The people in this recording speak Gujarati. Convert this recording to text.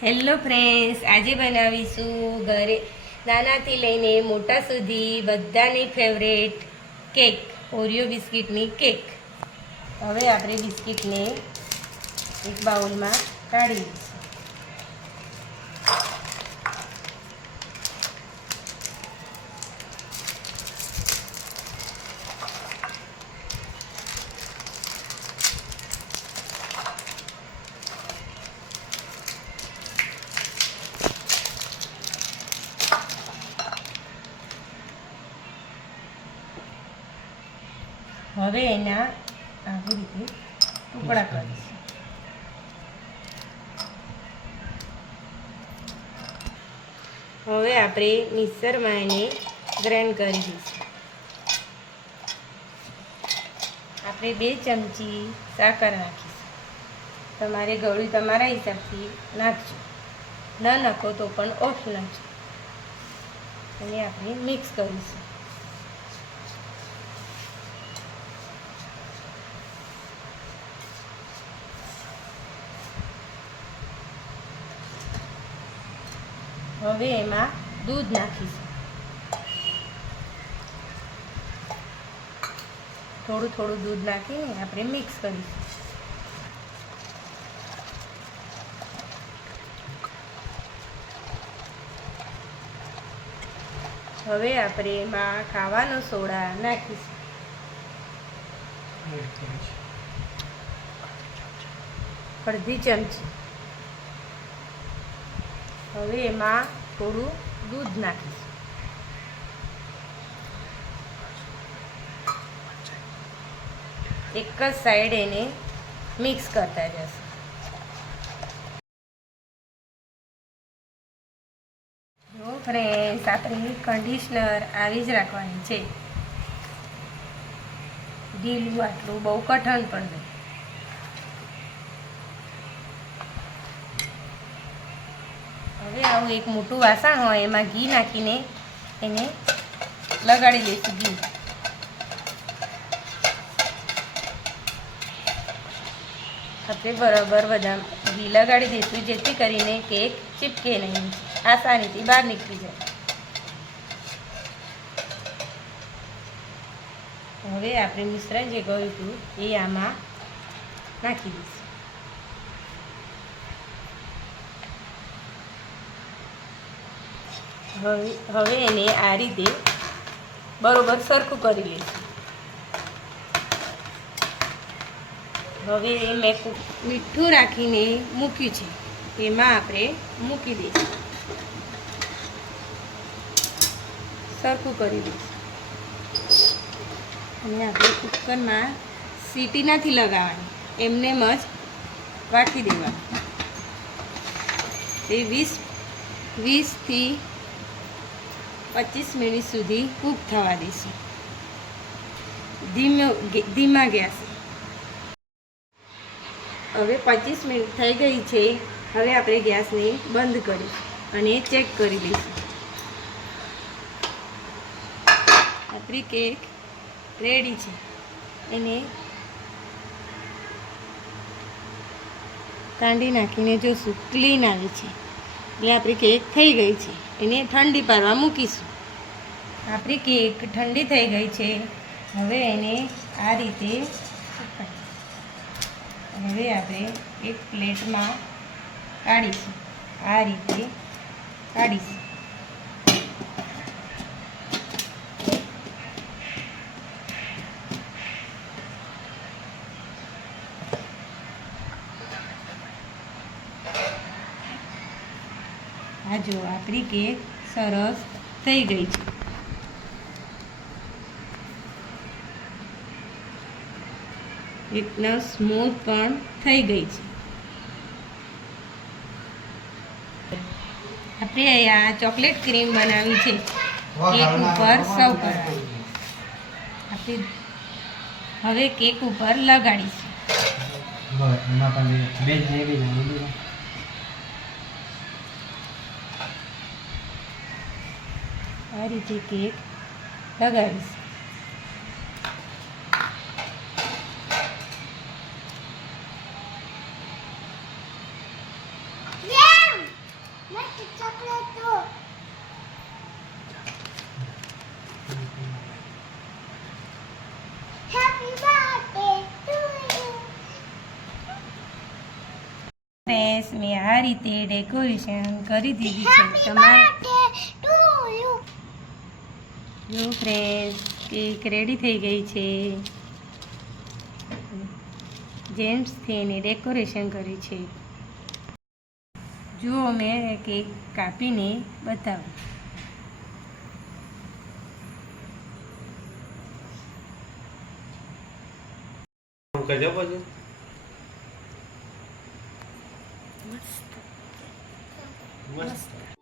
હેલો ફ્રેન્ડ્સ, આજે બનાવીશું ઘરે નાનાથી લઈને મોટા સુધી બધાની ફેવરેટ કેક, ઓરિયો બિસ્કિટની કેક. હવે આપણે બિસ્કિટને એક બાઉલમાં કાઢી દઈશું. હવે એના આવી રીતે ટુકડા કરીશું. હવે આપણે મિક્સરમાં એને ગ્રાઇન્ડ કરી દઈશું. આપણે 2 ચમચી સાકર નાખીશું. તમારે ગળ્યું તમારા હિસાબથી નાખજો, ન નાખો તો પણ ઓપ્શનલ છે. એને આપણે મિક્સ કરીશું. હવે એમાં દૂધ નાખીશું. થોડું થોડું દૂધ નાખીને આપણે મિક્સ કરીશું. હવે આપણે એમાં ખાવાનો સોડા નાખીશું. અડધી ચમચી. હવે એમાં થોડું દૂધ નાખીશું. એક જ સાઈડ એને મિક્સ કરતા જશું. જો ફ્રેન્ડ્સ, આપણે કન્ડિશનર આવી જ રાખવાની છે. ઢીલું આટલું બહુ કઠણ પણ નહીં. હવે આવું એક મોટું વાસણ હોય એમાં ઘી નાખીને એને લગાડી દઈશું. ઘી આપણે બરાબર બધા ઘી લગાડી દઈશું, જેથી કરીને કેક ચીપકે નહીં, આસાનીથી બહાર નીકળી જાય. હવે આપણે મિશ્રણ જે ગયું હતું એ આમાં નાખી દઈશું. હવે એને આ રીતે બરોબર સરખું કરી લઈશું. હવે મેં મીઠું રાખીને મૂક્યું છે, એમાં આપણે મૂકી દઈશું. સરખું કરી દઈશું. અને આપણે કુકરમાં સીટી નથી લગાવવાની, એમને જ રાખી દેવાનું. તે 20થી 25 મિનિટ સુધી કૂક થવા દઈશું, ધીમા ગેસ. હવે 25 મિનિટ થઈ ગઈ છે. હવે આપણે ગેસને બંધ કરીશું અને ચેક કરી લઈશું. આપણી કેક રેડી છે. એને કાંડી નાખીને જોશું, ક્લીન આવી છે એટલે આપણી કેક થઈ ગઈ છે. એને ઠંડી પાડવા મૂકીશું. આપણી કેક ઠંડી થઈ ગઈ છે. હવે એને આ રીતે હવે આપણે એક પ્લેટમાં કાઢીશું. આ રીતે કાઢીશું. આ જો આપણી કેક સરસ થઈ ગઈ છે. એકદમ સ્મૂથ પણ થઈ ગઈ છે. આપણે અહીંયા ચોકલેટ ક્રીમ બનાવી છે, કેક ઉપર સર્વ કરવાની. આપણે હવે કેક ઉપર લગાડીશું. આ રીતે કેક લગાડીશું. Yeah! ફ્રેન્ડ્સ મેં આ રીતે ડેકોરેશન કરી દીધી છે તમારે જો ફ્રેન્ડ્સ કેક રેડી થઈ ગઈ છે જેમ્સથી એને ડેકોરેશન કરી છે જુઓ મેં કેક કાપીને બતાવું કરજો પછી મસ્ત